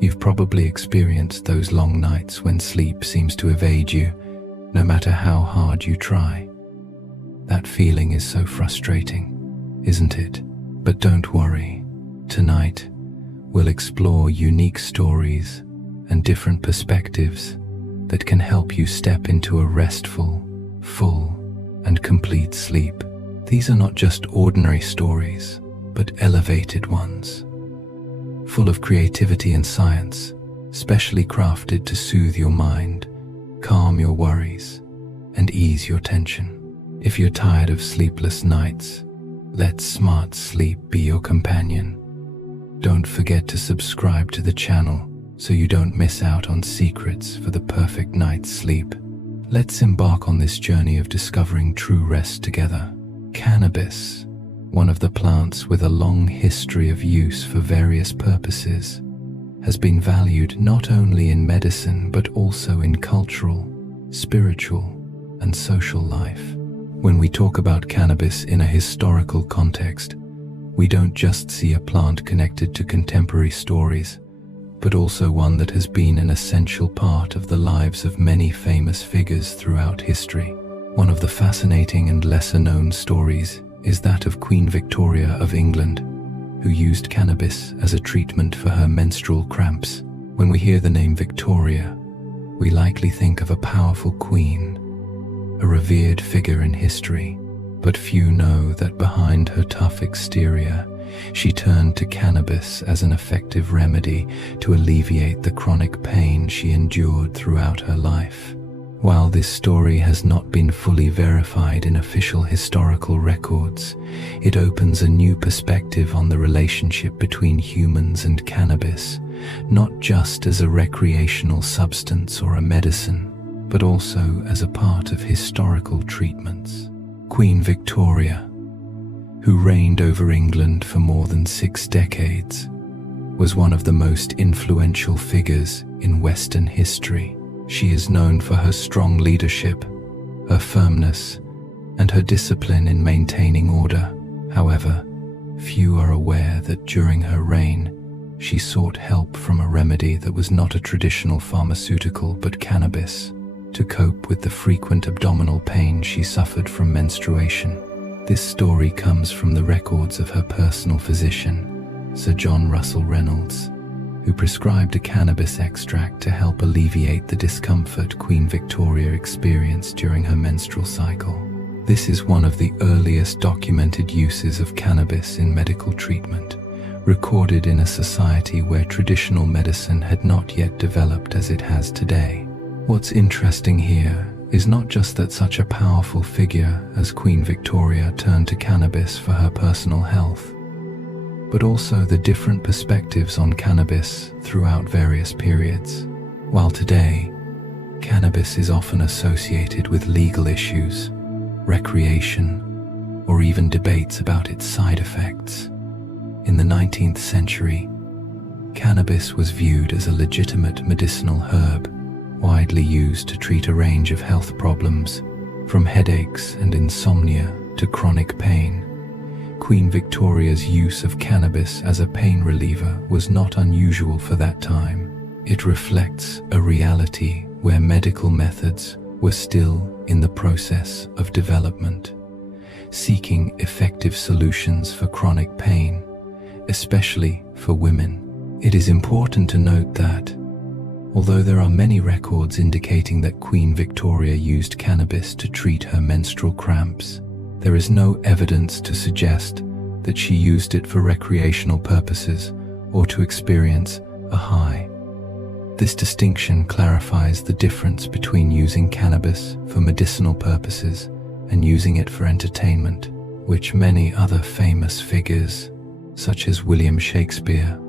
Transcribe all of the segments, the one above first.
You've probably experienced those long nights when sleep seems to evade you, no matter how hard you try. That feeling is so frustrating, isn't it? But don't worry. Tonight, we'll explore unique stories and different perspectives that can help you step into a restful, full, and complete sleep. These are not just ordinary stories, but elevated ones, full of creativity and science, specially crafted to soothe your mind, calm your worries, and ease your tension. If you're tired of sleepless nights, let Smart Sleep be your companion. Don't forget to subscribe to the channel so you don't miss out on secrets for the perfect night's sleep. Let's embark on this journey of discovering true rest together. Cannabis, one of the plants with a long history of use for various purposes, has been valued not only in medicine but also in cultural, spiritual, and social life. When we talk about cannabis in a historical context, we don't just see a plant connected to contemporary stories, but also one that has been an essential part of the lives of many famous figures throughout history. One of the fascinating and lesser-known stories is that of Queen Victoria of England, who used cannabis as a treatment for her menstrual cramps. When we hear the name Victoria, we likely think of a powerful queen, a revered figure in history, but few know that behind her tough exterior, she turned to cannabis as an effective remedy to alleviate the chronic pain she endured throughout her life. While this story has not been fully verified in official historical records, it opens a new perspective on the relationship between humans and cannabis, not just as a recreational substance or a medicine, but also as a part of historical treatments. Queen Victoria, who reigned over England for more than 6 decades, was one of the most influential figures in Western history. She is known for her strong leadership, her firmness, and her discipline in maintaining order. However, few are aware that during her reign, she sought help from a remedy that was not a traditional pharmaceutical but cannabis, to cope with the frequent abdominal pain she suffered from menstruation. This story comes from the records of her personal physician, Sir John Russell Reynolds, who prescribed a cannabis extract to help alleviate the discomfort Queen Victoria experienced during her menstrual cycle. This is one of the earliest documented uses of cannabis in medical treatment, recorded in a society where traditional medicine had not yet developed as it has today. What's interesting here is not just that such a powerful figure as Queen Victoria turned to cannabis for her personal health, but also the different perspectives on cannabis throughout various periods. While today, cannabis is often associated with legal issues, recreation, or even debates about its side effects, in the 19th century, cannabis was viewed as a legitimate medicinal herb, widely used to treat a range of health problems, from headaches and insomnia to chronic pain. Queen Victoria's use of cannabis as a pain reliever was not unusual for that time. It reflects a reality where medical methods were still in the process of development, seeking effective solutions for chronic pain, especially for women. It is important to note that, although there are many records indicating that Queen Victoria used cannabis to treat her menstrual cramps, there is no evidence to suggest that she used it for recreational purposes or to experience a high. This distinction clarifies the difference between using cannabis for medicinal purposes and using it for entertainment, which many other famous figures, such as William Shakespeare,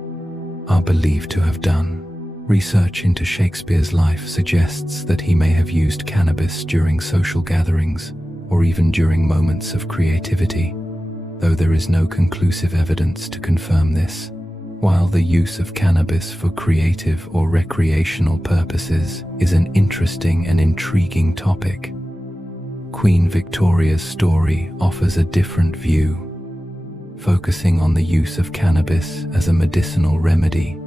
are believed to have done. Research into Shakespeare's life suggests that he may have used cannabis during social gatherings or even during moments of creativity, though there is no conclusive evidence to confirm this. While the use of cannabis for creative or recreational purposes is an interesting and intriguing topic, Queen Victoria's story offers a different view, focusing on the use of cannabis as a medicinal remedy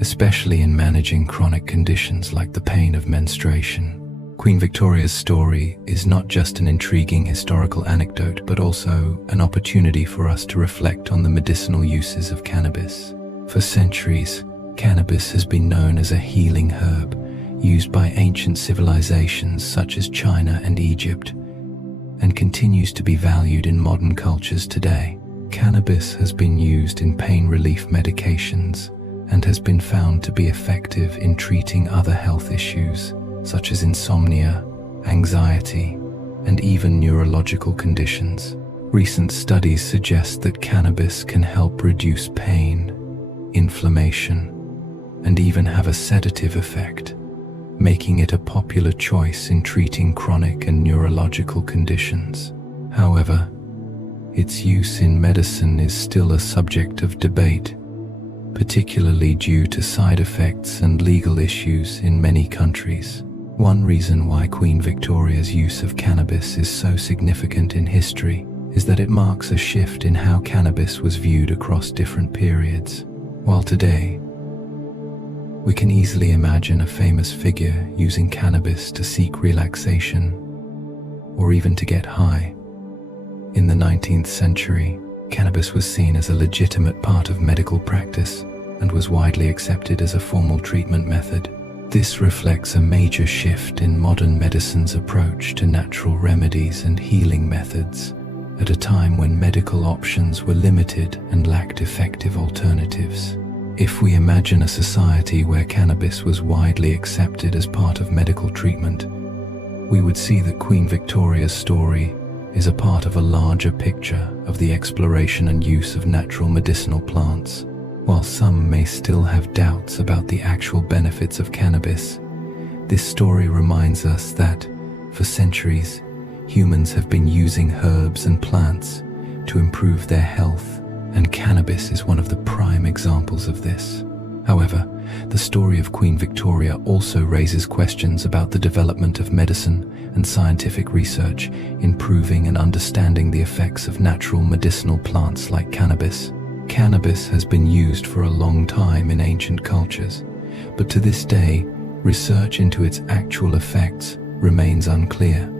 especially in managing chronic conditions like the pain of menstruation. Queen Victoria's story is not just an intriguing historical anecdote, but also an opportunity for us to reflect on the medicinal uses of cannabis. For centuries, cannabis has been known as a healing herb, used by ancient civilizations such as China and Egypt, and continues to be valued in modern cultures today. Cannabis has been used in pain relief medications and has been found to be effective in treating other health issues such as insomnia, anxiety, and even neurological conditions. Recent studies suggest that cannabis can help reduce pain, inflammation, and even have a sedative effect, making it a popular choice in treating chronic and neurological conditions. However, its use in medicine is still a subject of debate, particularly due to side effects and legal issues in many countries. One reason why Queen Victoria's use of cannabis is so significant in history is that it marks a shift in how cannabis was viewed across different periods. While today, we can easily imagine a famous figure using cannabis to seek relaxation or even to get high. In the 19th century, cannabis was seen as a legitimate part of medical practice and was widely accepted as a formal treatment method. This reflects a major shift in modern medicine's approach to natural remedies and healing methods, at a time when medical options were limited and lacked effective alternatives. If we imagine a society where cannabis was widely accepted as part of medical treatment, we would see that Queen Victoria's story is a part of a larger picture of the exploration and use of natural medicinal plants. While some may still have doubts about the actual benefits of cannabis, this story reminds us that, for centuries, humans have been using herbs and plants to improve their health, and cannabis is one of the prime examples of this. However, the story of Queen Victoria also raises questions about the development of medicine and scientific research in proving and understanding the effects of natural medicinal plants like cannabis. Cannabis has been used for a long time in ancient cultures, but to this day, research into its actual effects remains unclear.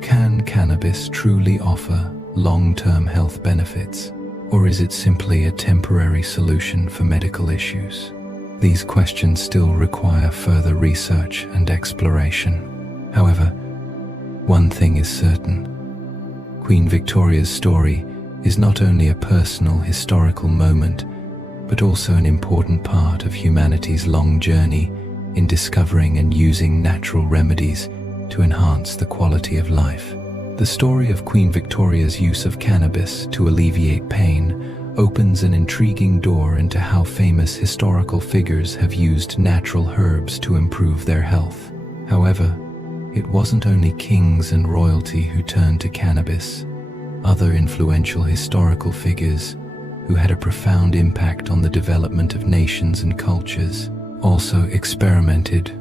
Can cannabis truly offer long-term health benefits, or is it simply a temporary solution for medical issues? These questions still require further research and exploration. However, one thing is certain: Queen Victoria's story is not only a personal historical moment, but also an important part of humanity's long journey in discovering and using natural remedies to enhance the quality of life. The story of Queen Victoria's use of cannabis to alleviate pain opens an intriguing door into how famous historical figures have used natural herbs to improve their health. However, it wasn't only kings and royalty who turned to cannabis. Other influential historical figures who had a profound impact on the development of nations and cultures also experimented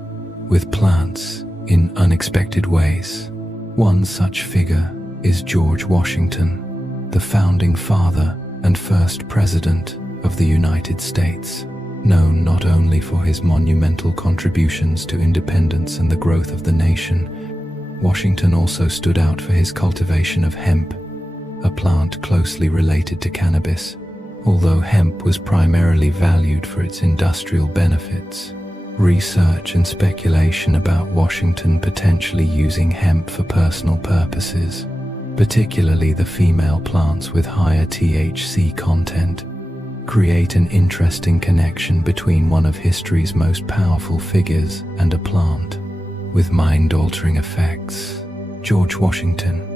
with plants in unexpected ways. One such figure is George Washington, the founding father and first president of the United States. Known not only for his monumental contributions to independence and the growth of the nation, Washington also stood out for his cultivation of hemp, a plant closely related to cannabis. Although hemp was primarily valued for its industrial benefits, research and speculation about Washington potentially using hemp for personal purposes, particularly the female plants with higher THC content, create an interesting connection between one of history's most powerful figures and a plant. With mind-altering effects, George Washington,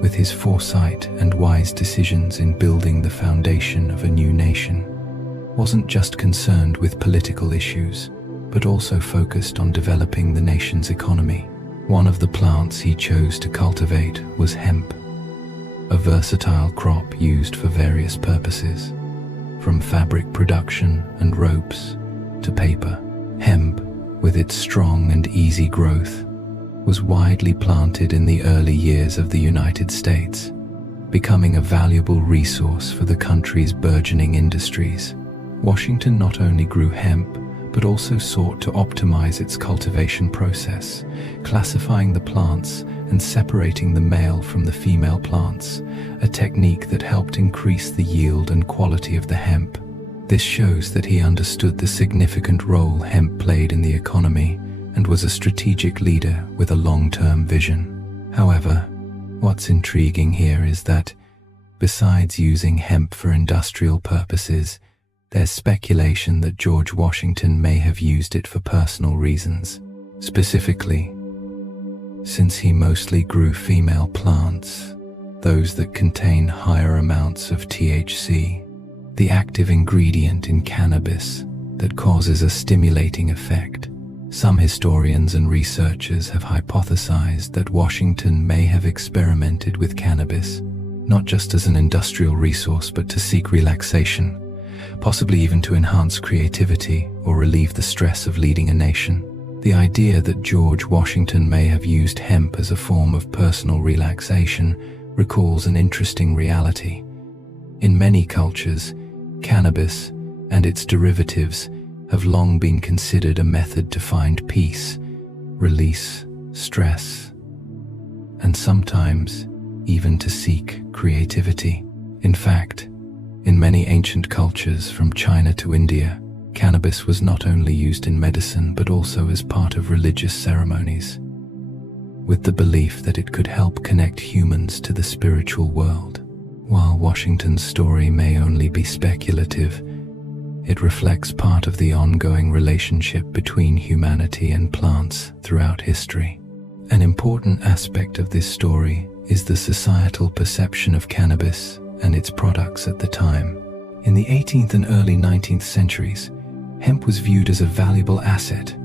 with his foresight and wise decisions in building the foundation of a new nation, wasn't just concerned with political issues, but also focused on developing the nation's economy. One of the plants he chose to cultivate was hemp, a versatile crop used for various purposes, from fabric production and ropes to paper. Hemp, with its strong and easy growth, was widely planted in the early years of the United States, becoming a valuable resource for the country's burgeoning industries. Washington not only grew hemp, but also sought to optimize its cultivation process, classifying the plants and separating the male from the female plants, a technique that helped increase the yield and quality of the hemp. This shows that he understood the significant role hemp played in the economy and was a strategic leader with a long-term vision. However, what's intriguing here is that, besides using hemp for industrial purposes, there's speculation that George Washington may have used it for personal reasons. Specifically, since he mostly grew female plants, those that contain higher amounts of THC, the active ingredient in cannabis that causes a stimulating effect. Some historians and researchers have hypothesized that Washington may have experimented with cannabis, not just as an industrial resource but to seek relaxation, possibly even to enhance creativity or relieve the stress of leading a nation. The idea that George Washington may have used hemp as a form of personal relaxation recalls an interesting reality. In many cultures, cannabis and its derivatives have long been considered a method to find peace, release stress, and sometimes even to seek creativity. In fact, in many ancient cultures from China to India, cannabis was not only used in medicine but also as part of religious ceremonies, with the belief that it could help connect humans to the spiritual world. While Washington's story may only be speculative, it reflects part of the ongoing relationship between humanity and plants throughout history. An important aspect of this story is the societal perception of cannabis and its products at the time. In the 18th and early 19th centuries, hemp was viewed as a valuable asset,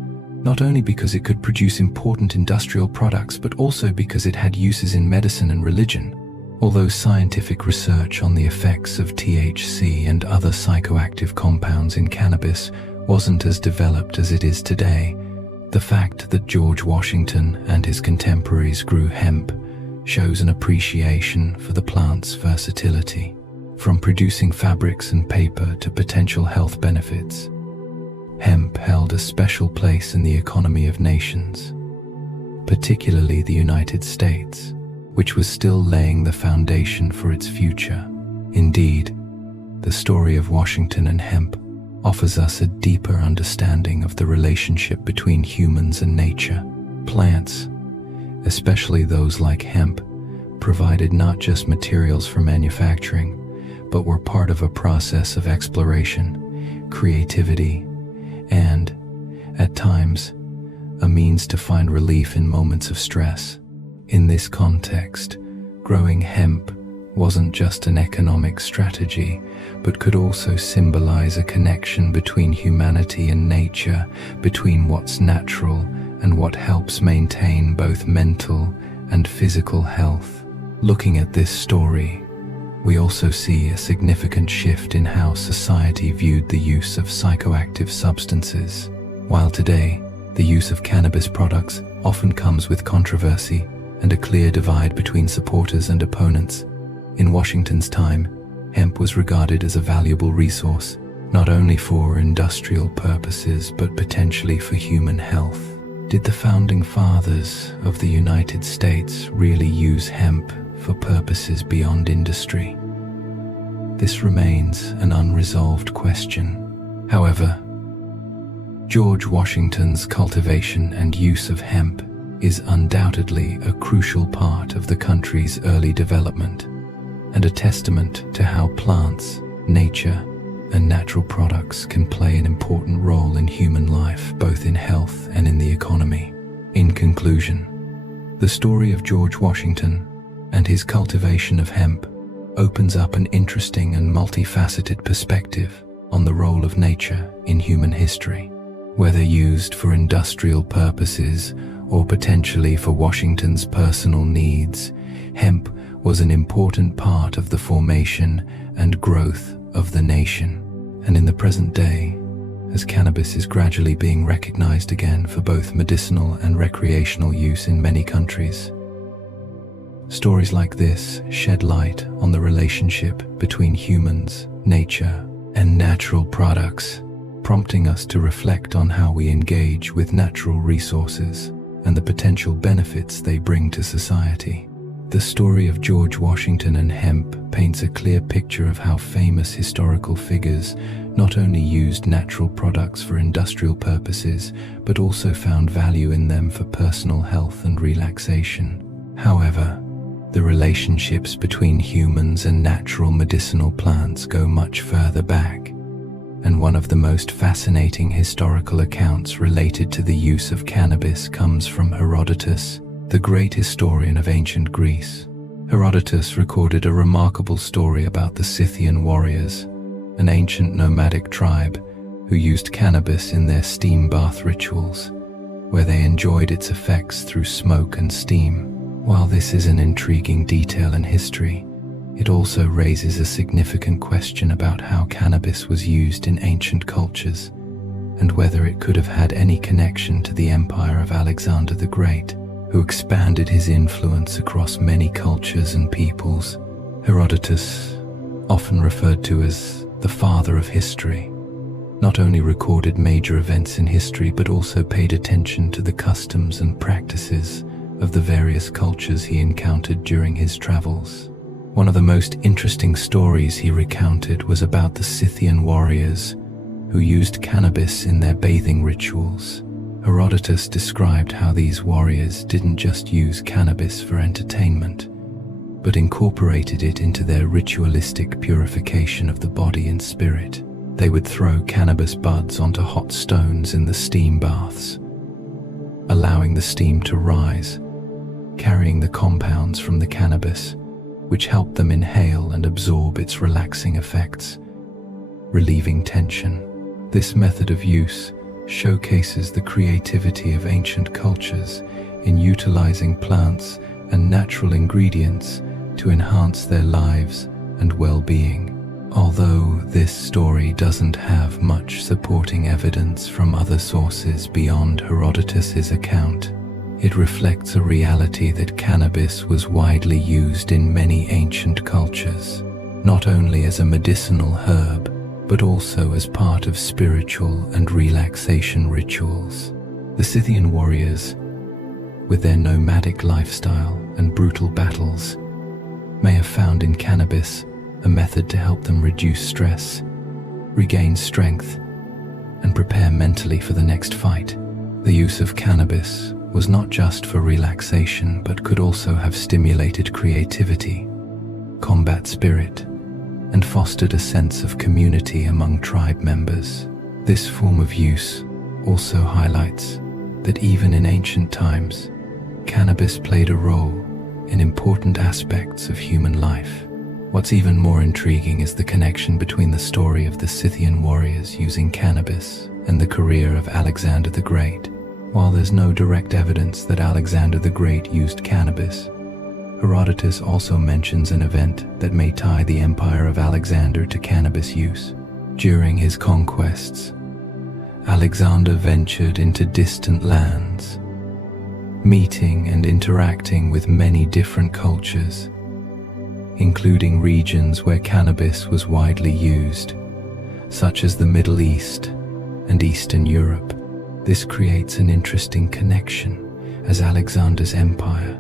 not only because it could produce important industrial products but also because it had uses in medicine and religion. Although scientific research on the effects of THC and other psychoactive compounds in cannabis wasn't as developed as it is today, the fact that George Washington and his contemporaries grew hemp shows an appreciation for the plant's versatility. From producing fabrics and paper to potential health benefits, hemp held a special place in the economy of nations, particularly the United States, which was still laying the foundation for its future. Indeed, the story of Washington and hemp offers us a deeper understanding of the relationship between humans and nature. Plants, especially those like hemp, provided not just materials for manufacturing, but were part of a process of exploration, creativity, and, at times, a means to find relief in moments of stress. In this context, growing hemp wasn't just an economic strategy, but could also symbolize a connection between humanity and nature, between what's natural and what helps maintain both mental and physical health. Looking at this story, we also see a significant shift in how society viewed the use of psychoactive substances. While today, the use of cannabis products often comes with controversy and a clear divide between supporters and opponents, in Washington's time, hemp was regarded as a valuable resource, not only for industrial purposes but potentially for human health. Did the founding fathers of the United States really use hemp for purposes beyond industry? This remains an unresolved question. However, George Washington's cultivation and use of hemp is undoubtedly a crucial part of the country's early development and a testament to how plants, nature, and natural products can play an important role in human life, both in health and in the economy. In conclusion, the story of George Washington and his cultivation of hemp opens up an interesting and multifaceted perspective on the role of nature in human history. Whether used for industrial purposes or potentially for Washington's personal needs, hemp was an important part of the formation and growth of the nation. And in the present day, as cannabis is gradually being recognized again for both medicinal and recreational use in many countries, stories like this shed light on the relationship between humans, nature, and natural products, prompting us to reflect on how we engage with natural resources and the potential benefits they bring to society. The story of George Washington and hemp paints a clear picture of how famous historical figures not only used natural products for industrial purposes, but also found value in them for personal health and relaxation. However, the relationships between humans and natural medicinal plants go much further back, and one of the most fascinating historical accounts related to the use of cannabis comes from Herodotus, the great historian of ancient Greece. Herodotus recorded a remarkable story about the Scythian warriors, an ancient nomadic tribe who used cannabis in their steam bath rituals, where they enjoyed its effects through smoke and steam. While this is an intriguing detail in history, it also raises a significant question about how cannabis was used in ancient cultures and whether it could have had any connection to the empire of Alexander the Great, who expanded his influence across many cultures and peoples. Herodotus, often referred to as the father of history, not only recorded major events in history but also paid attention to the customs and practices of the various cultures he encountered during his travels. One of the most interesting stories he recounted was about the Scythian warriors who used cannabis in their bathing rituals. Herodotus described how these warriors didn't just use cannabis for entertainment, but incorporated it into their ritualistic purification of the body and spirit. They would throw cannabis buds onto hot stones in the steam baths, allowing the steam to rise, carrying the compounds from the cannabis, which helped them inhale and absorb its relaxing effects, relieving tension. This method of use showcases the creativity of ancient cultures in utilizing plants and natural ingredients to enhance their lives and well-being. Although this story doesn't have much supporting evidence from other sources beyond Herodotus's account, it reflects a reality that cannabis was widely used in many ancient cultures, not only as a medicinal herb, but also as part of spiritual and relaxation rituals. The Scythian warriors, with their nomadic lifestyle and brutal battles, may have found in cannabis a method to help them reduce stress, regain strength, and prepare mentally for the next fight. The use of cannabis was not just for relaxation, but could also have stimulated creativity, combat spirit, and fostered a sense of community among tribe members. This form of use also highlights that even in ancient times, cannabis played a role in important aspects of human life. What's even more intriguing is the connection between the story of the Scythian warriors using cannabis and the career of Alexander the Great. While there's no direct evidence that Alexander the Great used cannabis, Herodotus also mentions an event that may tie the empire of Alexander to cannabis use. During his conquests, Alexander ventured into distant lands, meeting and interacting with many different cultures, including regions where cannabis was widely used, such as the Middle East and Eastern Europe. This creates an interesting connection, as Alexander's empire,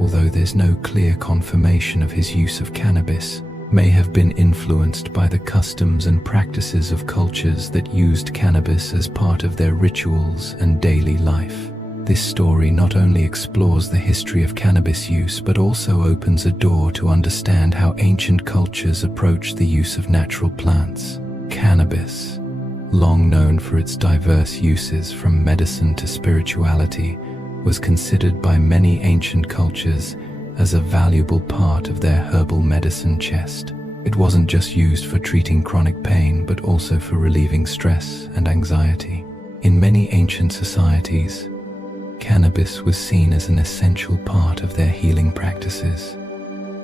although there's no clear confirmation of his use of cannabis, may have been influenced by the customs and practices of cultures that used cannabis as part of their rituals and daily life. This story not only explores the history of cannabis use, but also opens a door to understand how ancient cultures approached the use of natural plants. Cannabis, long known for its diverse uses from medicine to spirituality, was considered by many ancient cultures as a valuable part of their herbal medicine chest. It wasn't just used for treating chronic pain, but also for relieving stress and anxiety. In many ancient societies, cannabis was seen as an essential part of their healing practices,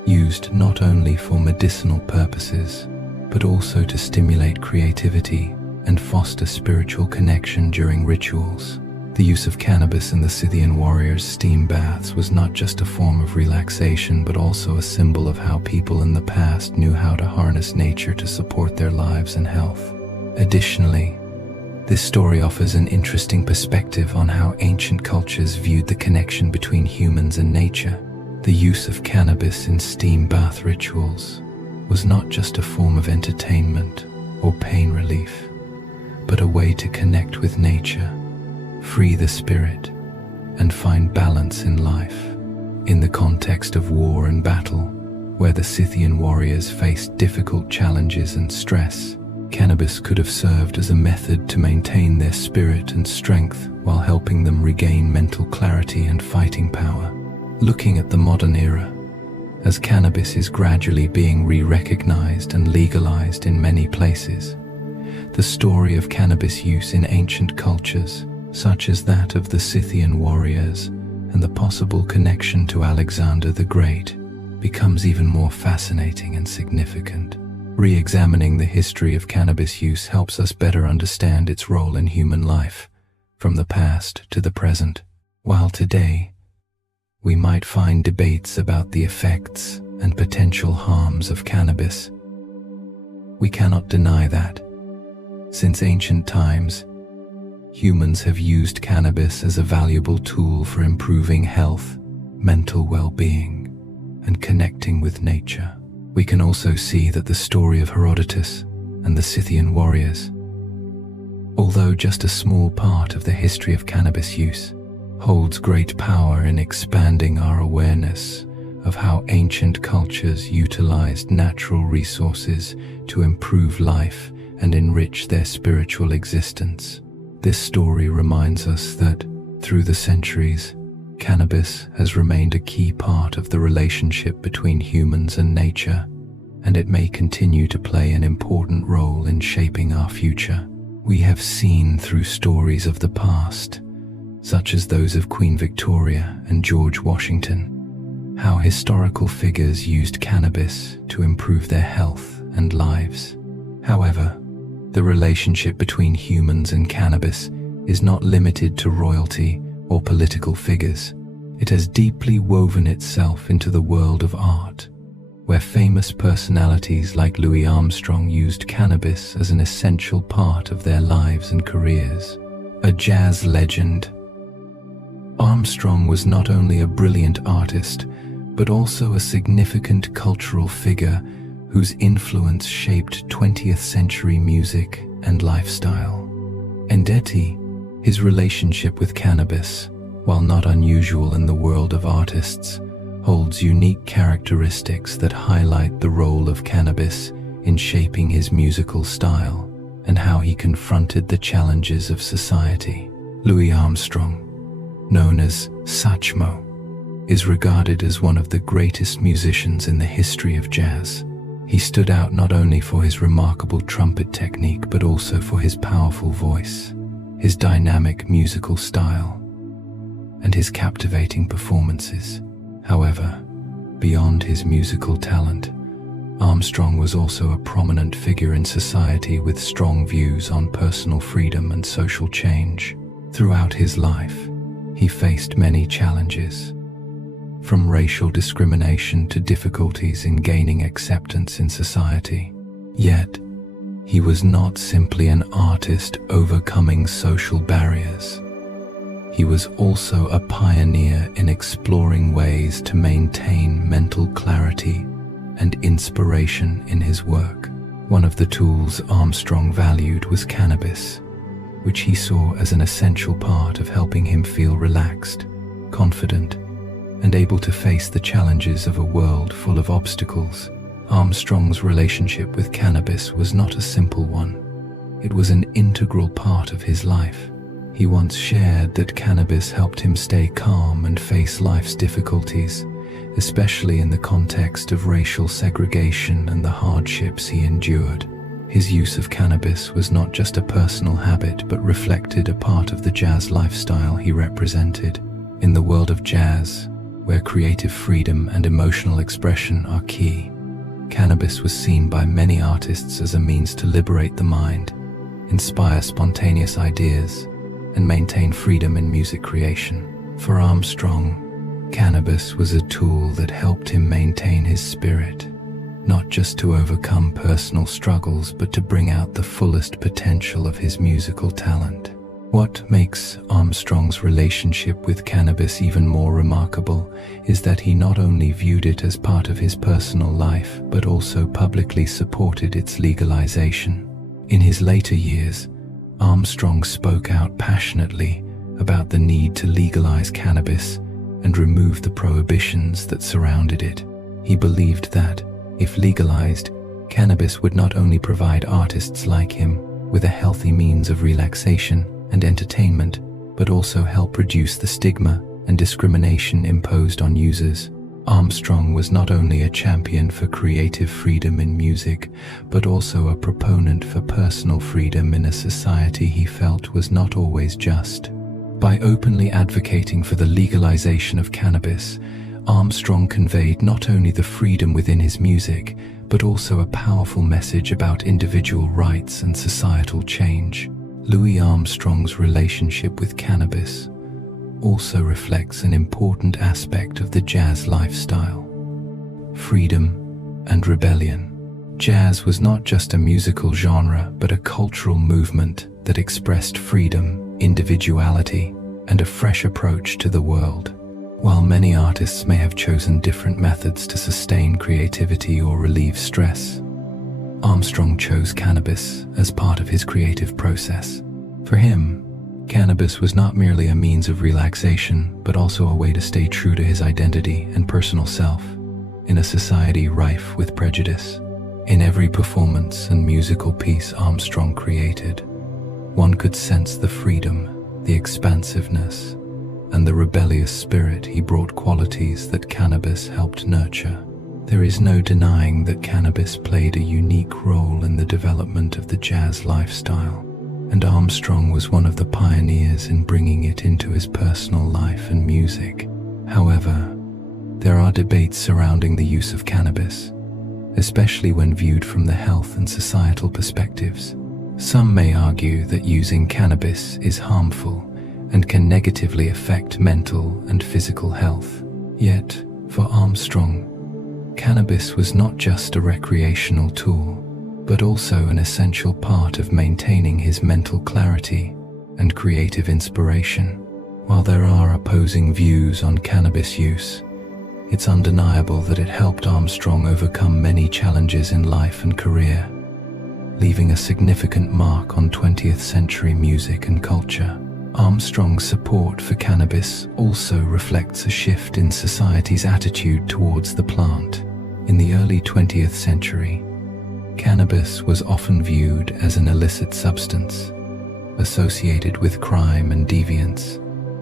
used not only for medicinal purposes, but also to stimulate creativity and foster spiritual connection during rituals. The use of cannabis in the Scythian warriors' steam baths was not just a form of relaxation, but also a symbol of how people in the past knew how to harness nature to support their lives and health. Additionally, this story offers an interesting perspective on how ancient cultures viewed the connection between humans and nature. The use of cannabis in steam bath rituals was not just a form of entertainment or pain relief, but a way to connect with nature, free the spirit, and find balance in life. In the context of war and battle, where the Scythian warriors faced difficult challenges and stress, cannabis could have served as a method to maintain their spirit and strength while helping them regain mental clarity and fighting power. Looking at the modern era, as cannabis is gradually being re-recognized and legalized in many places, the story of cannabis use in ancient cultures, such as that of the Scythian warriors and the possible connection to Alexander the Great, becomes even more fascinating and significant. Re-examining the history of cannabis use helps us better understand its role in human life, from the past to the present. While today, we might find debates about the effects and potential harms of cannabis, we cannot deny that, since ancient times, humans have used cannabis as a valuable tool for improving health, mental well-being, and connecting with nature. We can also see that the story of Herodotus and the Scythian warriors, although just a small part of the history of cannabis use, holds great power in expanding our awareness of how ancient cultures utilized natural resources to improve life and enrich their spiritual existence. This story reminds us that, through the centuries, cannabis has remained a key part of the relationship between humans and nature, and it may continue to play an important role in shaping our future. We have seen through stories of the past, such as those of Queen Victoria and George Washington, how historical figures used cannabis to improve their health and lives. However, the relationship between humans and cannabis is not limited to royalty or political figures. It has deeply woven itself into the world of art, where famous personalities like Louis Armstrong used cannabis as an essential part of their lives and careers. A jazz legend, Armstrong was not only a brilliant artist, but also a significant cultural figure whose influence shaped 20th century music and lifestyle. Endetti, his relationship with cannabis, while not unusual in the world of artists, holds unique characteristics that highlight the role of cannabis in shaping his musical style and how he confronted the challenges of society. Louis Armstrong, known as Satchmo, is regarded as one of the greatest musicians in the history of jazz. He stood out not only for his remarkable trumpet technique, but also for his powerful voice, his dynamic musical style, and his captivating performances. However, beyond his musical talent, Armstrong was also a prominent figure in society with strong views on personal freedom and social change. Throughout his life, he faced many challenges, from racial discrimination to difficulties in gaining acceptance in society. Yet, he was not simply an artist overcoming social barriers. He was also a pioneer in exploring ways to maintain mental clarity and inspiration in his work. One of the tools Armstrong valued was cannabis, which he saw as an essential part of helping him feel relaxed, confident, and able to face the challenges of a world full of obstacles. Armstrong's relationship with cannabis was not a simple one. It was an integral part of his life. He once shared that cannabis helped him stay calm and face life's difficulties, especially in the context of racial segregation and the hardships he endured. His use of cannabis was not just a personal habit, but reflected a part of the jazz lifestyle he represented. In the world of jazz, where creative freedom and emotional expression are key, cannabis was seen by many artists as a means to liberate the mind, inspire spontaneous ideas, and maintain freedom in music creation. For Armstrong, cannabis was a tool that helped him maintain his spirit, not just to overcome personal struggles, but to bring out the fullest potential of his musical talent. What makes Armstrong's relationship with cannabis even more remarkable is that he not only viewed it as part of his personal life, but also publicly supported its legalization. In his later years, Armstrong spoke out passionately about the need to legalize cannabis and remove the prohibitions that surrounded it. He believed that, if legalized, cannabis would not only provide artists like him with a healthy means of relaxation and entertainment, but also help reduce the stigma and discrimination imposed on users. Armstrong was not only a champion for creative freedom in music, but also a proponent for personal freedom in a society he felt was not always just. By openly advocating for the legalization of cannabis, Armstrong conveyed not only the freedom within his music, but also a powerful message about individual rights and societal change. Louis Armstrong's relationship with cannabis also reflects an important aspect of the jazz lifestyle: freedom and rebellion. Jazz was not just a musical genre, but a cultural movement that expressed freedom, individuality, and a fresh approach to the world. While many artists may have chosen different methods to sustain creativity or relieve stress, Armstrong chose cannabis as part of his creative process. For him, cannabis was not merely a means of relaxation, but also a way to stay true to his identity and personal self in a society rife with prejudice. In every performance and musical piece Armstrong created, one could sense the freedom, the expansiveness, and the rebellious spirit he brought, qualities that cannabis helped nurture. There is no denying that cannabis played a unique role in the development of the jazz lifestyle, and Armstrong was one of the pioneers in bringing it into his personal life and music. However, there are debates surrounding the use of cannabis, especially when viewed from the health and societal perspectives. Some may argue that using cannabis is harmful and can negatively affect mental and physical health. Yet, for Armstrong, cannabis was not just a recreational tool, but also an essential part of maintaining his mental clarity and creative inspiration. While there are opposing views on cannabis use, it's undeniable that it helped Armstrong overcome many challenges in life and career, leaving a significant mark on 20th century music and culture. Armstrong's support for cannabis also reflects a shift in society's attitude towards the plant. In the early 20th century, cannabis was often viewed as an illicit substance, associated with crime and deviance.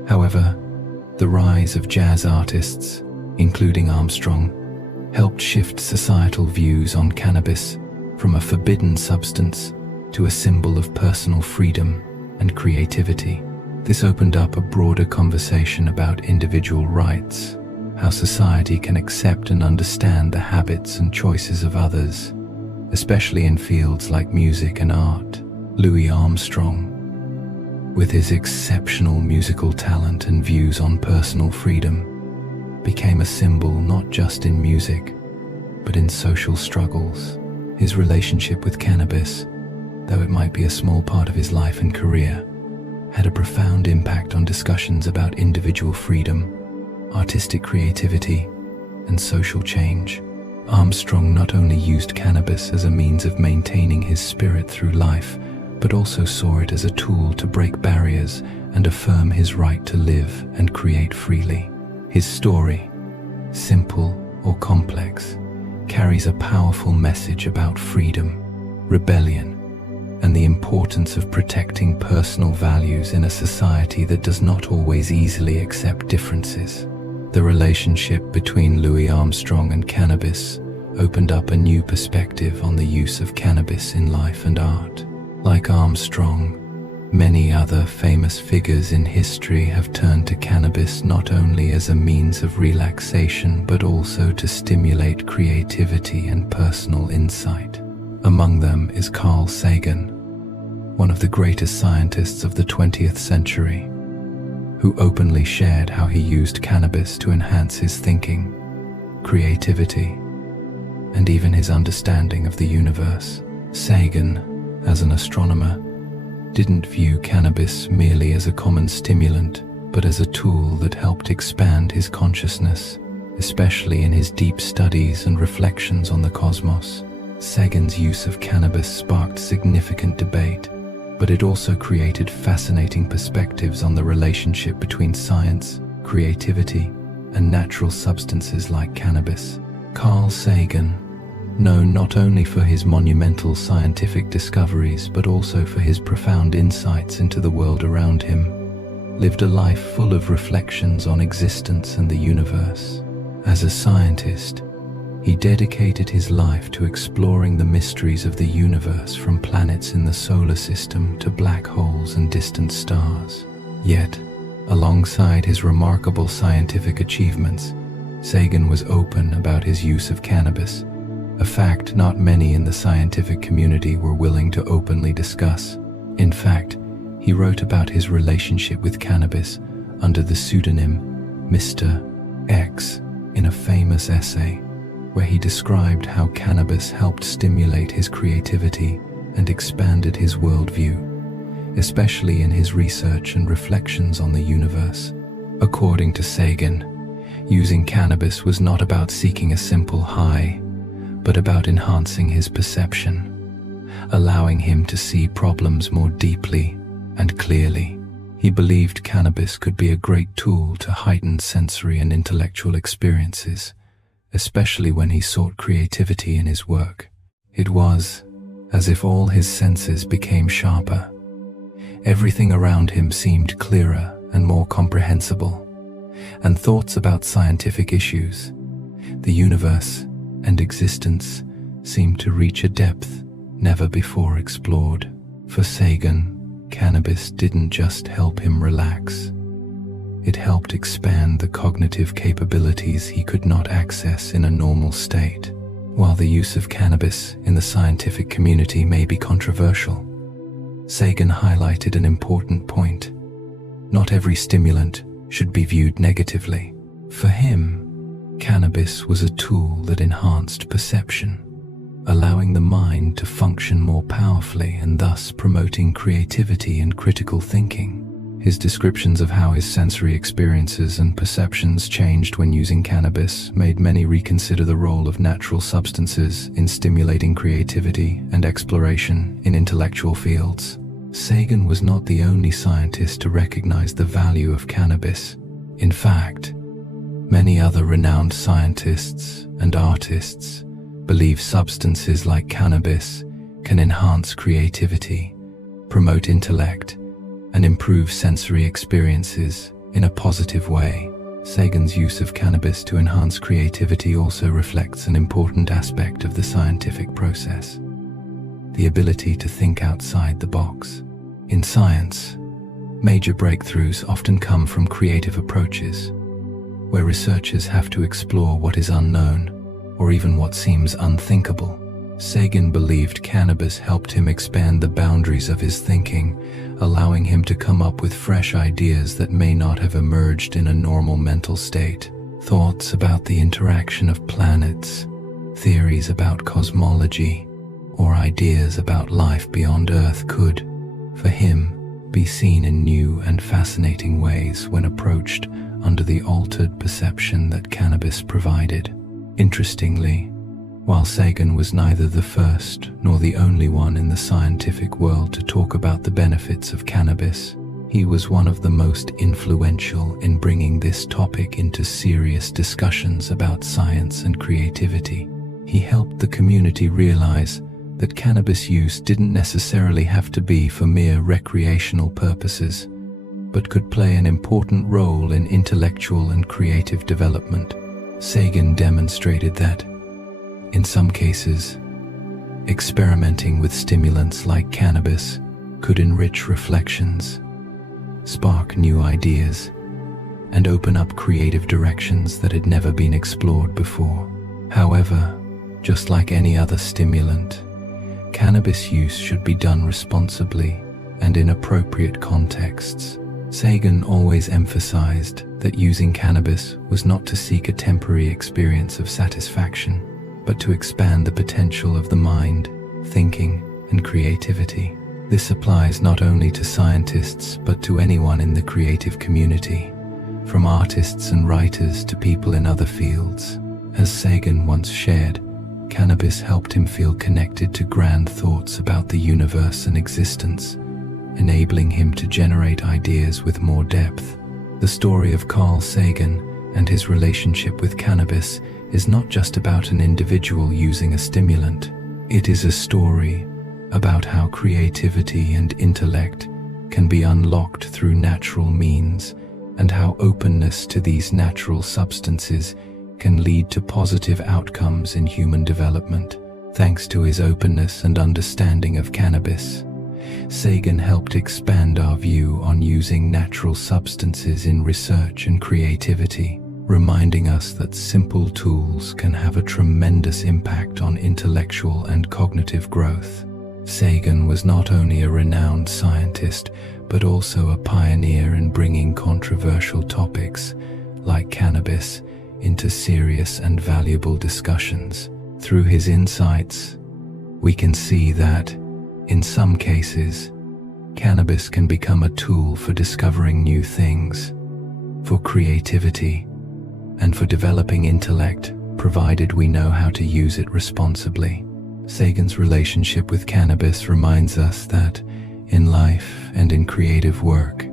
However, the rise of jazz artists, including Armstrong, helped shift societal views on cannabis from a forbidden substance to a symbol of personal freedom and creativity. This opened up a broader conversation about individual rights, how society can accept and understand the habits and choices of others, especially in fields like music and art. Louis Armstrong, with his exceptional musical talent and views on personal freedom, became a symbol not just in music, but in social struggles. His relationship with cannabis, though it might be a small part of his life and career, had a profound impact on discussions about individual freedom, artistic creativity, and social change. Armstrong not only used cannabis as a means of maintaining his spirit through life, but also saw it as a tool to break barriers and affirm his right to live and create freely. His story, simple or complex, carries a powerful message about freedom, rebellion, and the importance of protecting personal values in a society that does not always easily accept differences. The relationship between Louis Armstrong and cannabis opened up a new perspective on the use of cannabis in life and art. Like Armstrong, many other famous figures in history have turned to cannabis not only as a means of relaxation, but also to stimulate creativity and personal insight. Among them is Carl Sagan, one of the greatest scientists of the 20th century, who openly shared how he used cannabis to enhance his thinking, creativity, and even his understanding of the universe. Sagan, as an astronomer, didn't view cannabis merely as a common stimulant, but as a tool that helped expand his consciousness, especially in his deep studies and reflections on the cosmos. Sagan's use of cannabis sparked significant debate, but it also created fascinating perspectives on the relationship between science, creativity, and natural substances like cannabis. Carl Sagan, known not only for his monumental scientific discoveries but also for his profound insights into the world around him, lived a life full of reflections on existence and the universe. As a scientist, he dedicated his life to exploring the mysteries of the universe, from planets in the solar system to black holes and distant stars. Yet, alongside his remarkable scientific achievements, Sagan was open about his use of cannabis, a fact not many in the scientific community were willing to openly discuss. In fact, he wrote about his relationship with cannabis under the pseudonym Mr. X in a famous essay, where he described how cannabis helped stimulate his creativity and expanded his worldview, especially in his research and reflections on the universe. According to Sagan, using cannabis was not about seeking a simple high, but about enhancing his perception, allowing him to see problems more deeply and clearly. He believed cannabis could be a great tool to heighten sensory and intellectual experiences, especially when he sought creativity in his work. It was as if all his senses became sharper. Everything around him seemed clearer and more comprehensible, and thoughts about scientific issues, the universe, and existence seemed to reach a depth never before explored. For Sagan, cannabis didn't just help him relax. It helped expand the cognitive capabilities he could not access in a normal state. While the use of cannabis in the scientific community may be controversial, Sagan highlighted an important point. Not every stimulant should be viewed negatively. For him, cannabis was a tool that enhanced perception, allowing the mind to function more powerfully and thus promoting creativity and critical thinking. His descriptions of how his sensory experiences and perceptions changed when using cannabis made many reconsider the role of natural substances in stimulating creativity and exploration in intellectual fields. Sagan was not the only scientist to recognize the value of cannabis. In fact, many other renowned scientists and artists believe substances like cannabis can enhance creativity, promote intellect, and improve sensory experiences in a positive way. Sagan's use of cannabis to enhance creativity also reflects an important aspect of the scientific process: the ability to think outside the box. In science, major breakthroughs often come from creative approaches, where researchers have to explore what is unknown or even what seems unthinkable. Sagan believed cannabis helped him expand the boundaries of his thinking, allowing him to come up with fresh ideas that may not have emerged in a normal mental state. Thoughts about the interaction of planets, theories about cosmology, or ideas about life beyond Earth could, for him, be seen in new and fascinating ways when approached under the altered perception that cannabis provided. Interestingly, while Sagan was neither the first nor the only one in the scientific world to talk about the benefits of cannabis, he was one of the most influential in bringing this topic into serious discussions about science and creativity. He helped the community realize that cannabis use didn't necessarily have to be for mere recreational purposes, but could play an important role in intellectual and creative development. Sagan demonstrated that, in some cases, experimenting with stimulants like cannabis could enrich reflections, spark new ideas, and open up creative directions that had never been explored before. However, just like any other stimulant, cannabis use should be done responsibly and in appropriate contexts. Sagan always emphasized that using cannabis was not to seek a temporary experience of satisfaction, but to expand the potential of the mind, thinking, and creativity. This applies not only to scientists but to anyone in the creative community, from artists and writers to people in other fields. As Sagan once shared, cannabis helped him feel connected to grand thoughts about the universe and existence, enabling him to generate ideas with more depth. The story of Carl Sagan and his relationship with cannabis is not just about an individual using a stimulant. It is a story about how creativity and intellect can be unlocked through natural means, and how openness to these natural substances can lead to positive outcomes in human development. Thanks to his openness and understanding of cannabis, Sagan helped expand our view on using natural substances in research and creativity, reminding us that simple tools can have a tremendous impact on intellectual and cognitive growth. Sagan was not only a renowned scientist, but also a pioneer in bringing controversial topics like cannabis into serious and valuable discussions. Through his insights, we can see that, in some cases, cannabis can become a tool for discovering new things, for creativity, and for developing intellect, provided we know how to use it responsibly. Sagan's relationship with cannabis reminds us that, in life and in creative work,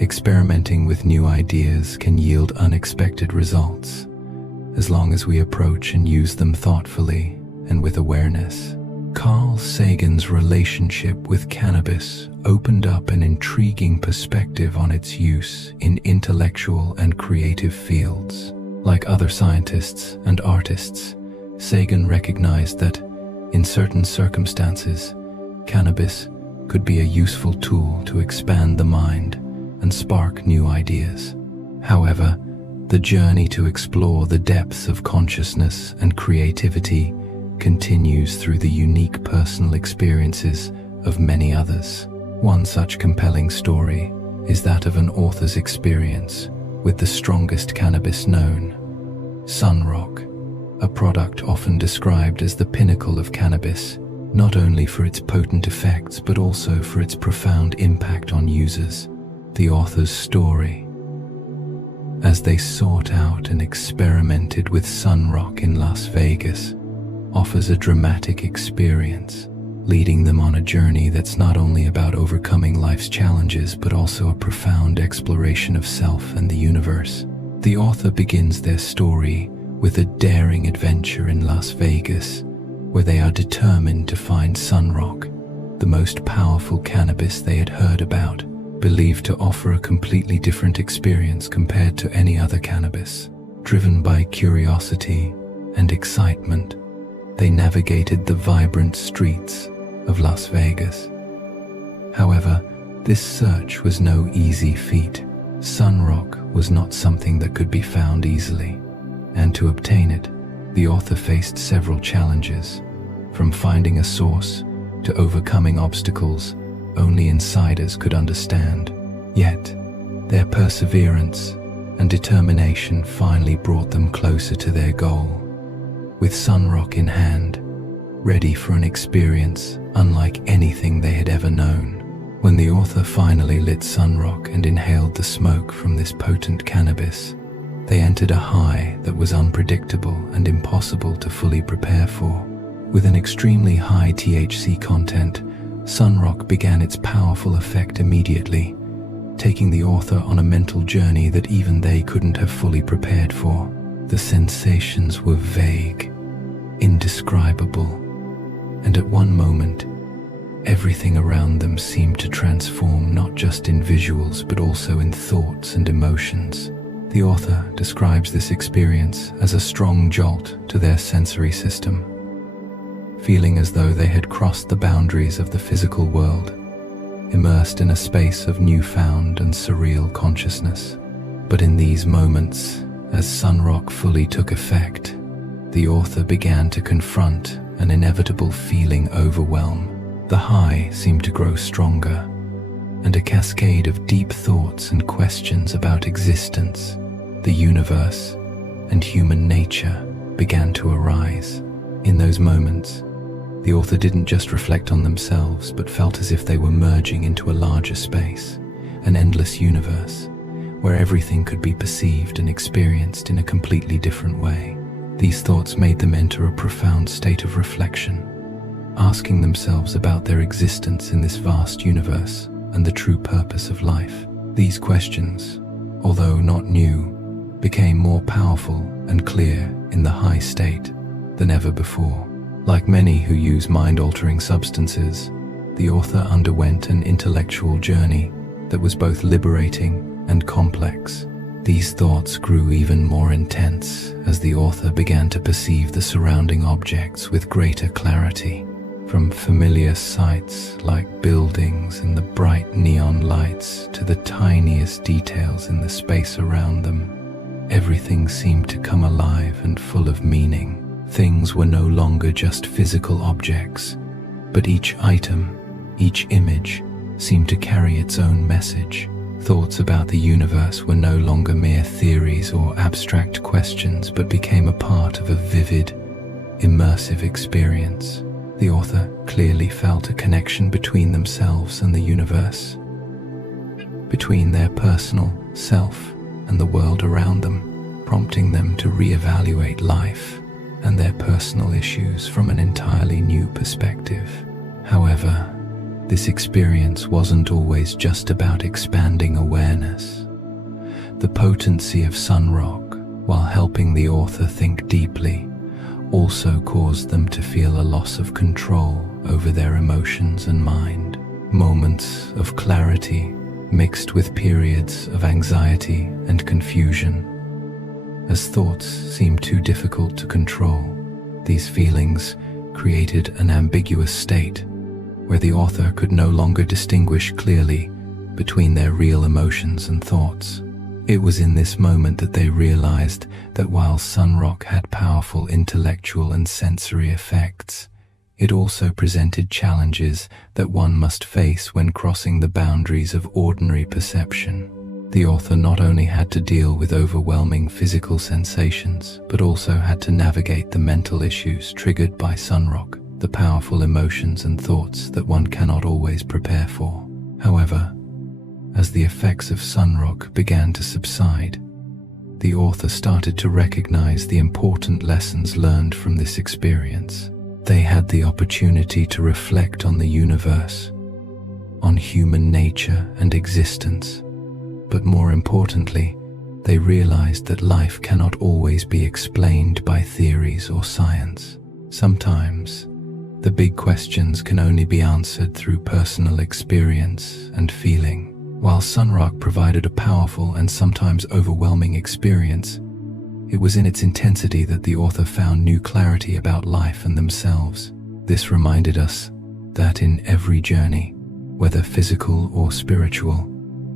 experimenting with new ideas can yield unexpected results, as long as we approach and use them thoughtfully and with awareness. Carl Sagan's relationship with cannabis opened up an intriguing perspective on its use in intellectual and creative fields. Like other scientists and artists, Sagan recognized that, in certain circumstances, cannabis could be a useful tool to expand the mind and spark new ideas. However, the journey to explore the depths of consciousness and creativity continues through the unique personal experiences of many others. One such compelling story is that of an author's experience with the strongest cannabis known, Sunrock, a product often described as the pinnacle of cannabis, not only for its potent effects but also for its profound impact on users. The author's story, as they sought out and experimented with Sunrock in Las Vegas, offers a dramatic experience, leading them on a journey that's not only about overcoming life's challenges but also a profound exploration of self and the universe. The author begins their story with a daring adventure in Las Vegas, where they are determined to find Sunrock, the most powerful cannabis they had heard about, believed to offer a completely different experience compared to any other cannabis. Driven by curiosity and excitement, they navigated the vibrant streets of Las Vegas. However, this search was no easy feat. Sunrock was not something that could be found easily, and to obtain it, the author faced several challenges, from finding a source to overcoming obstacles only insiders could understand. Yet, their perseverance and determination finally brought them closer to their goal. With Sunrock in hand, ready for an experience unlike anything they had ever known. When the author finally lit Sunrock and inhaled the smoke from this potent cannabis, they entered a high that was unpredictable and impossible to fully prepare for. With an extremely high THC content, Sunrock began its powerful effect immediately, taking the author on a mental journey that even they couldn't have fully prepared for. The sensations were vague, indescribable, and at one moment, everything around them seemed to transform not just in visuals but also in thoughts and emotions. The author describes this experience as a strong jolt to their sensory system, feeling as though they had crossed the boundaries of the physical world, immersed in a space of newfound and surreal consciousness. But in these moments, as Sunrock fully took effect, the author began to confront an inevitable feeling overwhelm. The high seemed to grow stronger, and a cascade of deep thoughts and questions about existence, the universe, and human nature began to arise. In those moments, the author didn't just reflect on themselves, but felt as if they were merging into a larger space, an endless universe, where everything could be perceived and experienced in a completely different way. These thoughts made them enter a profound state of reflection, asking themselves about their existence in this vast universe and the true purpose of life. These questions, although not new, became more powerful and clear in the high state than ever before. Like many who use mind-altering substances, the author underwent an intellectual journey that was both liberating and complex. These thoughts grew even more intense as the author began to perceive the surrounding objects with greater clarity. From familiar sights like buildings and the bright neon lights to the tiniest details in the space around them, everything seemed to come alive and full of meaning. Things were no longer just physical objects, but each item, each image, seemed to carry its own message. Thoughts about the universe were no longer mere theories or abstract questions, but became a part of a vivid, immersive experience. The author clearly felt a connection between themselves and the universe, between their personal self and the world around them, prompting them to reevaluate life and their personal issues from an entirely new perspective. However, this experience wasn't always just about expanding awareness. The potency of Sunrock, while helping the author think deeply, also caused them to feel a loss of control over their emotions and mind. Moments of clarity mixed with periods of anxiety and confusion, as thoughts seemed too difficult to control. These feelings created an ambiguous state where the author could no longer distinguish clearly between their real emotions and thoughts. It was in this moment that they realized that while Sunrock had powerful intellectual and sensory effects, it also presented challenges that one must face when crossing the boundaries of ordinary perception. The author not only had to deal with overwhelming physical sensations, but also had to navigate the mental issues triggered by Sunrock, the powerful emotions and thoughts that one cannot always prepare for. However, as the effects of Sunrock began to subside, the author started to recognize the important lessons learned from this experience. They had the opportunity to reflect on the universe, on human nature and existence, but more importantly, they realized that life cannot always be explained by theories or science. Sometimes, the big questions can only be answered through personal experience and feeling. While Sunrock provided a powerful and sometimes overwhelming experience, it was in its intensity that the author found new clarity about life and themselves. This reminded us that in every journey, whether physical or spiritual,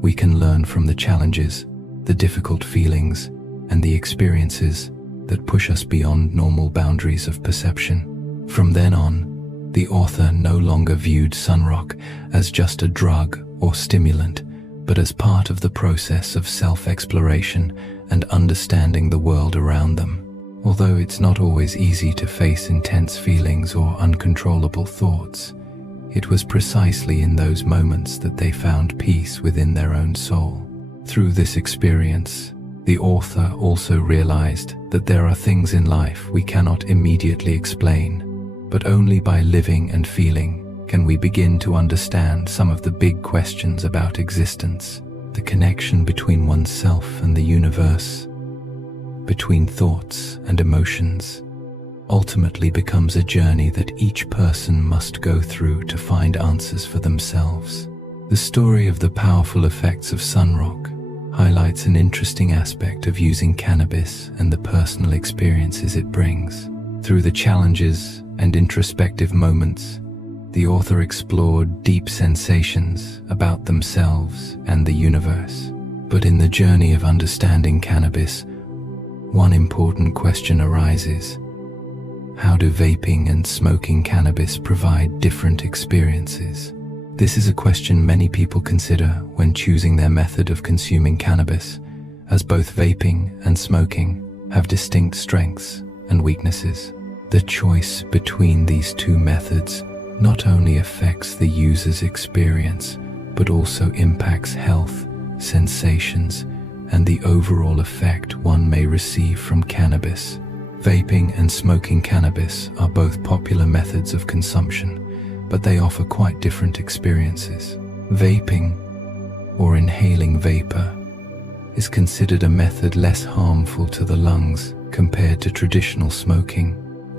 we can learn from the challenges, the difficult feelings, and the experiences that push us beyond normal boundaries of perception. From then on, the author no longer viewed Sunrock as just a drug or stimulant, but as part of the process of self-exploration and understanding the world around them. Although it's not always easy to face intense feelings or uncontrollable thoughts, it was precisely in those moments that they found peace within their own soul. Through this experience, the author also realized that there are things in life we cannot immediately explain, but only by living and feeling can we begin to understand some of the big questions about existence, the connection between oneself and the universe, between thoughts and emotions, ultimately becomes a journey that each person must go through to find answers for themselves. The story of the powerful effects of Sunrock highlights an interesting aspect of using cannabis and the personal experiences it brings. Through the challenges and introspective moments, the author explored deep sensations about themselves and the universe. But in the journey of understanding cannabis, one important question arises: how do vaping and smoking cannabis provide different experiences? This is a question many people consider when choosing their method of consuming cannabis, as both vaping and smoking have distinct strengths and weaknesses. The choice between these two methods not only affects the user's experience, but also impacts health, sensations, and the overall effect one may receive from cannabis. Vaping and smoking cannabis are both popular methods of consumption, but they offer quite different experiences. Vaping, or inhaling vapor, is considered a method less harmful to the lungs compared to traditional smoking.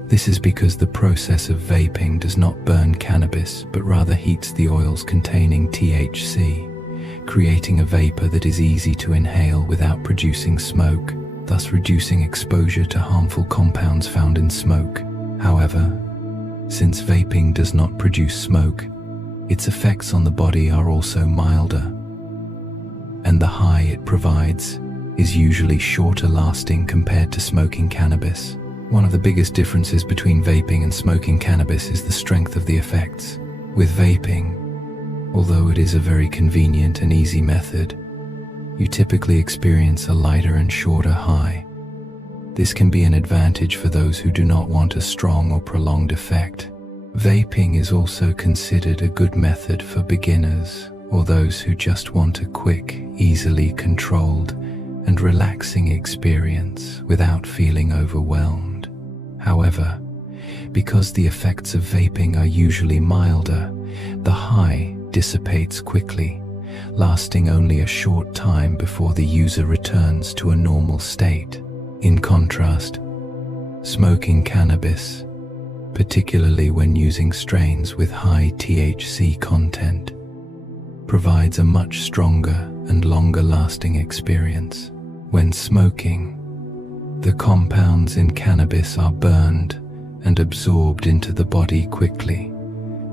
This is because the process of vaping does not burn cannabis, but rather heats the oils containing THC, creating a vapor that is easy to inhale without producing smoke, thus reducing exposure to harmful compounds found in smoke. However, since vaping does not produce smoke, its effects on the body are also milder, and the high it provides is usually shorter lasting compared to smoking cannabis. One of the biggest differences between vaping and smoking cannabis is the strength of the effects. With vaping, although it is a very convenient and easy method, you typically experience a lighter and shorter high. This can be an advantage for those who do not want a strong or prolonged effect. Vaping is also considered a good method for beginners or those who just want a quick, easily controlled, and relaxing experience without feeling overwhelmed. However, because the effects of vaping are usually milder, the high dissipates quickly, lasting only a short time before the user returns to a normal state. In contrast, smoking cannabis, particularly when using strains with high THC content, provides a much stronger and longer-lasting experience. When smoking, the compounds in cannabis are burned and absorbed into the body quickly,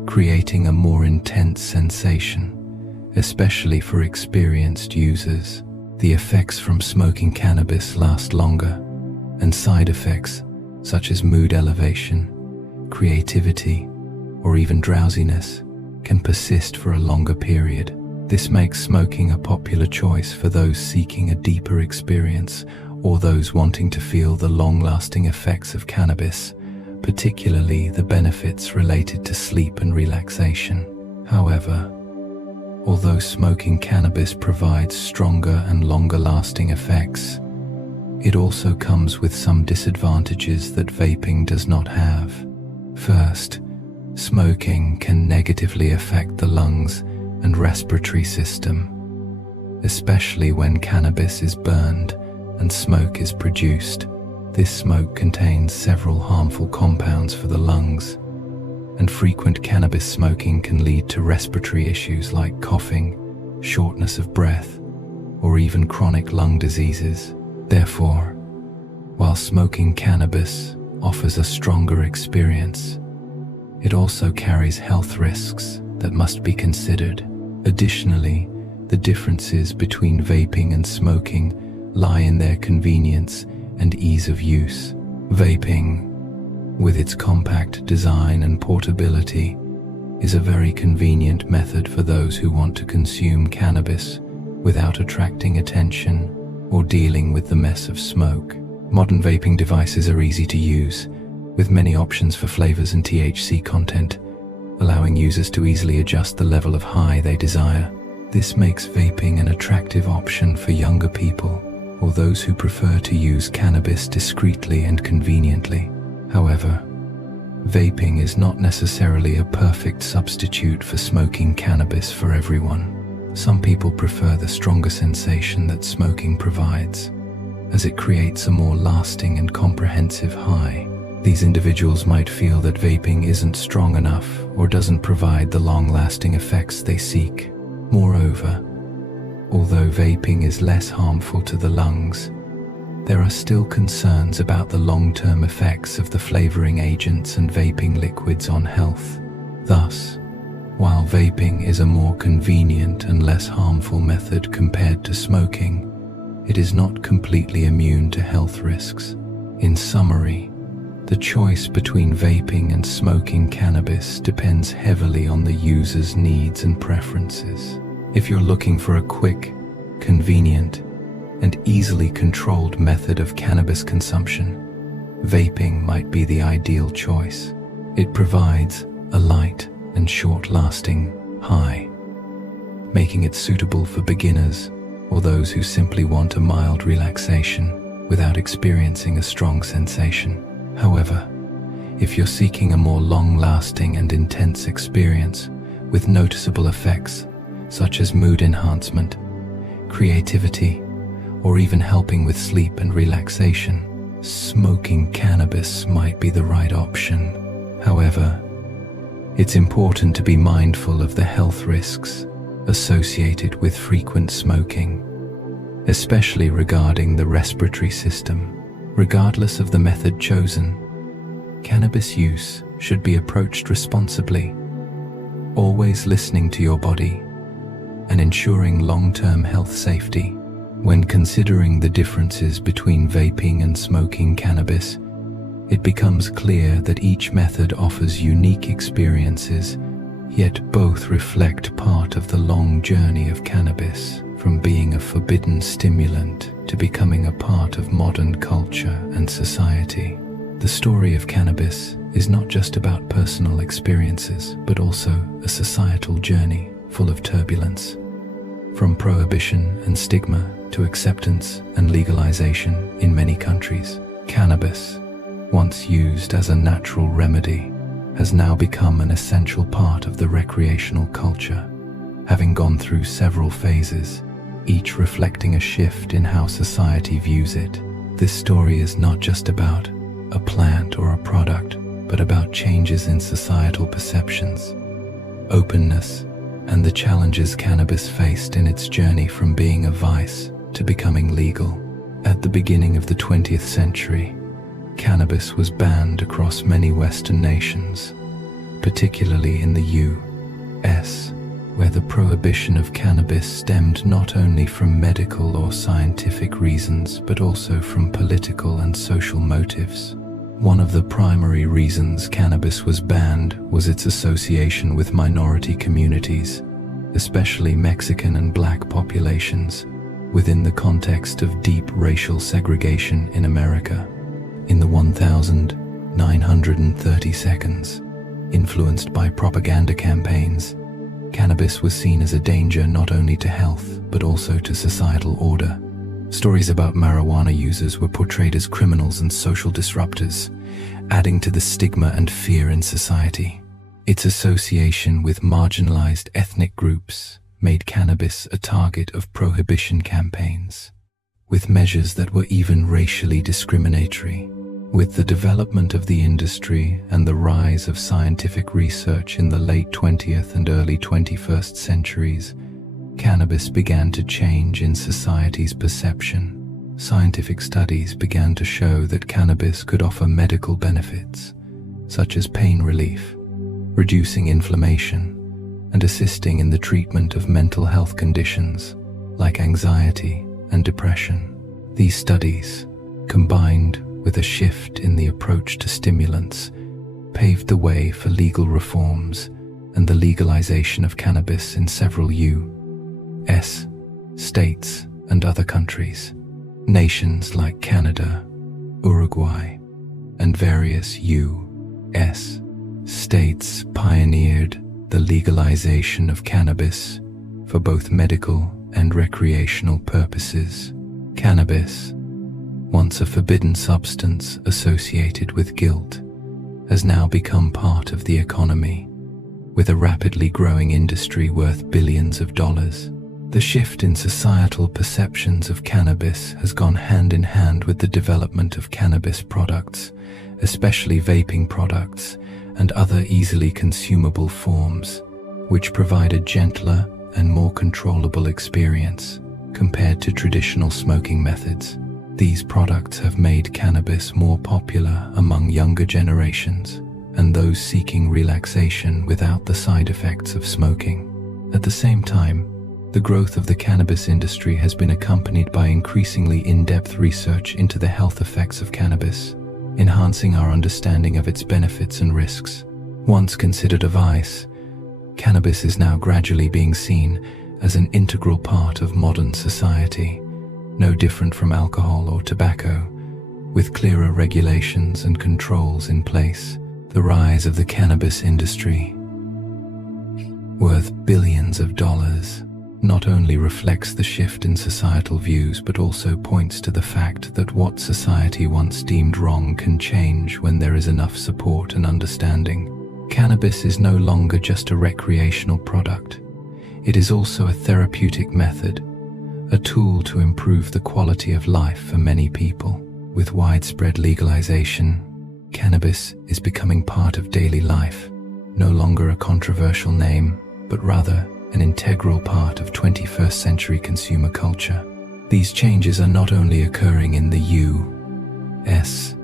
creating a more intense sensation, especially for experienced users. The effects from smoking cannabis last longer, and side effects such as mood elevation, creativity, or even drowsiness can persist for a longer period. This makes smoking a popular choice for those seeking a deeper experience or those wanting to feel the long-lasting effects of cannabis, particularly the benefits related to sleep and relaxation. However, although smoking cannabis provides stronger and longer-lasting effects, it also comes with some disadvantages that vaping does not have. First, smoking can negatively affect the lungs and respiratory system, especially when cannabis is burned and smoke is produced. This smoke contains several harmful compounds for the lungs, and frequent cannabis smoking can lead to respiratory issues like coughing, shortness of breath, or even chronic lung diseases. Therefore, while smoking cannabis offers a stronger experience, it also carries health risks that must be considered. Additionally, the differences between vaping and smoking lie in their convenience and ease of use. Vaping, with its compact design and portability, is a very convenient method for those who want to consume cannabis without attracting attention or dealing with the mess of smoke. Modern vaping devices are easy to use, with many options for flavors and THC content, allowing users to easily adjust the level of high they desire. This makes vaping an attractive option for younger people or those who prefer to use cannabis discreetly and conveniently. However, vaping is not necessarily a perfect substitute for smoking cannabis for everyone. Some people prefer the stronger sensation that smoking provides, as it creates a more lasting and comprehensive high. These individuals might feel that vaping isn't strong enough or doesn't provide the long-lasting effects they seek. Moreover, although vaping is less harmful to the lungs, there are still concerns about the long-term effects of the flavoring agents and vaping liquids on health. Thus, while vaping is a more convenient and less harmful method compared to smoking, it is not completely immune to health risks. In summary, The choice between vaping and smoking cannabis depends heavily on the user's needs and preferences. If you're looking for a quick, convenient, and easily controlled method of cannabis consumption, vaping might be the ideal choice. It provides a light and short-lasting high, making it suitable for beginners or those who simply want a mild relaxation without experiencing a strong sensation. However, if you're seeking a more long-lasting and intense experience with noticeable effects such as mood enhancement, creativity, or even helping with sleep and relaxation, smoking cannabis might be the right option. However, it's important to be mindful of the health risks associated with frequent smoking, especially regarding the respiratory system. Regardless of the method chosen, cannabis use should be approached responsibly, always listening to your body and ensuring long-term health safety. When considering the differences between vaping and smoking cannabis, it becomes clear that each method offers unique experiences, yet both reflect part of the long journey of cannabis, from being a forbidden stimulant to becoming a part of modern culture and society. The story of cannabis is not just about personal experiences, but also a societal journey full of turbulence. From prohibition and stigma to acceptance and legalization in many countries, cannabis, once used as a natural remedy, has now become an essential part of the recreational culture, having gone through several phases, each reflecting a shift in how society views it. This story is not just about a plant or a product, but about changes in societal perceptions, openness, and the challenges cannabis faced in its journey from being a vice to becoming legal. At the beginning of the 20th century, cannabis was banned across many Western nations, particularly in the U.S., where the prohibition of cannabis stemmed not only from medical or scientific reasons, but also from political and social motives. One of the primary reasons cannabis was banned was its association with minority communities, especially Mexican and Black populations, within the context of deep racial segregation in America. In the 1930 seconds, influenced by propaganda campaigns, cannabis was seen as a danger not only to health, but also to societal order. Stories about marijuana users were portrayed as criminals and social disruptors, adding to the stigma and fear in society. Its association with marginalized ethnic groups made cannabis a target of prohibition campaigns, with measures that were even racially discriminatory. With the development of the industry and the rise of scientific research in the late 20th and early 21st centuries, cannabis began to change in society's perception. Scientific studies began to show that cannabis could offer medical benefits, such as pain relief, reducing inflammation, and assisting in the treatment of mental health conditions like anxiety and depression. These studies, combined with a shift in the approach to stimulants, paved the way for legal reforms and the legalization of cannabis in several U.S. states and other countries. Nations like Canada, Uruguay, and various U.S. states pioneered the legalization of cannabis for both medical and recreational purposes. Cannabis, once a forbidden substance associated with guilt, has now become part of the economy, with a rapidly growing industry worth billions of dollars. The shift in societal perceptions of cannabis has gone hand in hand with the development of cannabis products, especially vaping products and other easily consumable forms, which provide a gentler and more controllable experience compared to traditional smoking methods. These products have made cannabis more popular among younger generations and those seeking relaxation without the side effects of smoking. At the same time, the growth of the cannabis industry has been accompanied by increasingly in-depth research into the health effects of cannabis. enhancing our understanding of its benefits and risks. Once considered a vice, cannabis is now gradually being seen as an integral part of modern society, no different from alcohol or tobacco, with clearer regulations and controls in place. The rise of the cannabis industry, worth billions of dollars, not only reflects the shift in societal views but also points to the fact that what society once deemed wrong can change when there is enough support and understanding. Cannabis is no longer just a recreational product. It is also a therapeutic method, a tool to improve the quality of life for many people. With widespread legalization, cannabis is becoming part of daily life, no longer a controversial name, but rather an integral part of 21st century consumer culture. These changes are not only occurring in the U.S.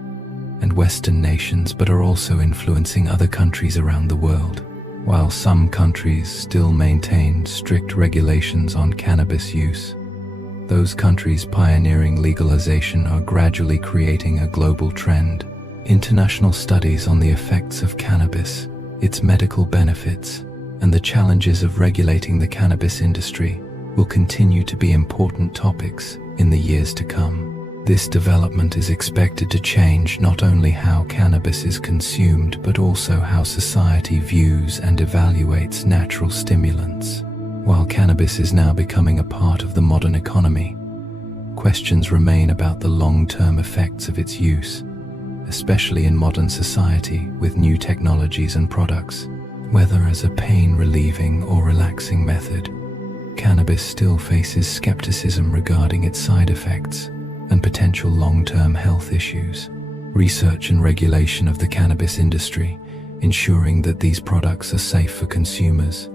and Western nations, but are also influencing other countries around the world. While some countries still maintain strict regulations on cannabis use, those countries pioneering legalization are gradually creating a global trend. International studies on the effects of cannabis, its medical benefits, and the challenges of regulating the cannabis industry will continue to be important topics in the years to come. This development is expected to change not only how cannabis is consumed, but also how society views and evaluates natural stimulants. While cannabis is now becoming a part of the modern economy, questions remain about the long-term effects of its use, especially in modern society with new technologies and products. Whether as a pain-relieving or relaxing method, cannabis still faces skepticism regarding its side effects and potential long-term health issues. Research and regulation of the cannabis industry, ensuring that these products are safe for consumers,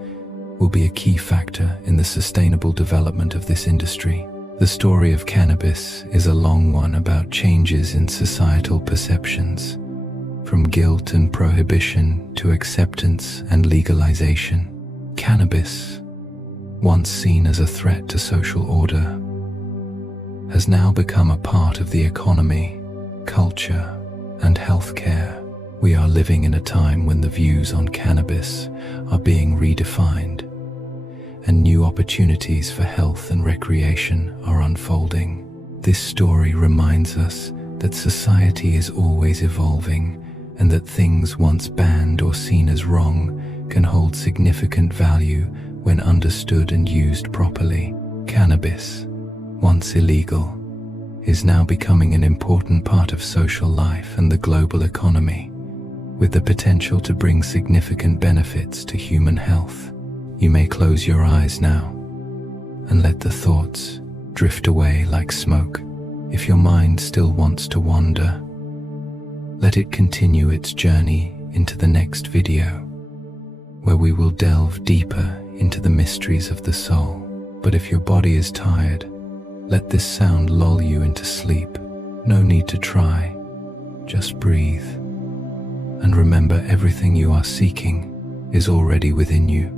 will be a key factor in the sustainable development of this industry. The story of cannabis is a long one about changes in societal perceptions, from guilt and prohibition to acceptance and legalization. Cannabis, once seen as a threat to social order, has now become a part of the economy, culture, and healthcare. We are living in a time when the views on cannabis are being redefined, and new opportunities for health and recreation are unfolding. This story reminds us that society is always evolving, and that things once banned or seen as wrong can hold significant value when understood and used properly. Cannabis, once illegal, is now becoming an important part of social life and the global economy, with the potential to bring significant benefits to human health. You may close your eyes now and let the thoughts drift away like smoke. If your mind still wants to wander, let it continue its journey into the next video, where we will delve deeper into the mysteries of the soul. But if your body is tired, let this sound lull you into sleep. No need to try, just breathe. And remember, everything you are seeking is already within you.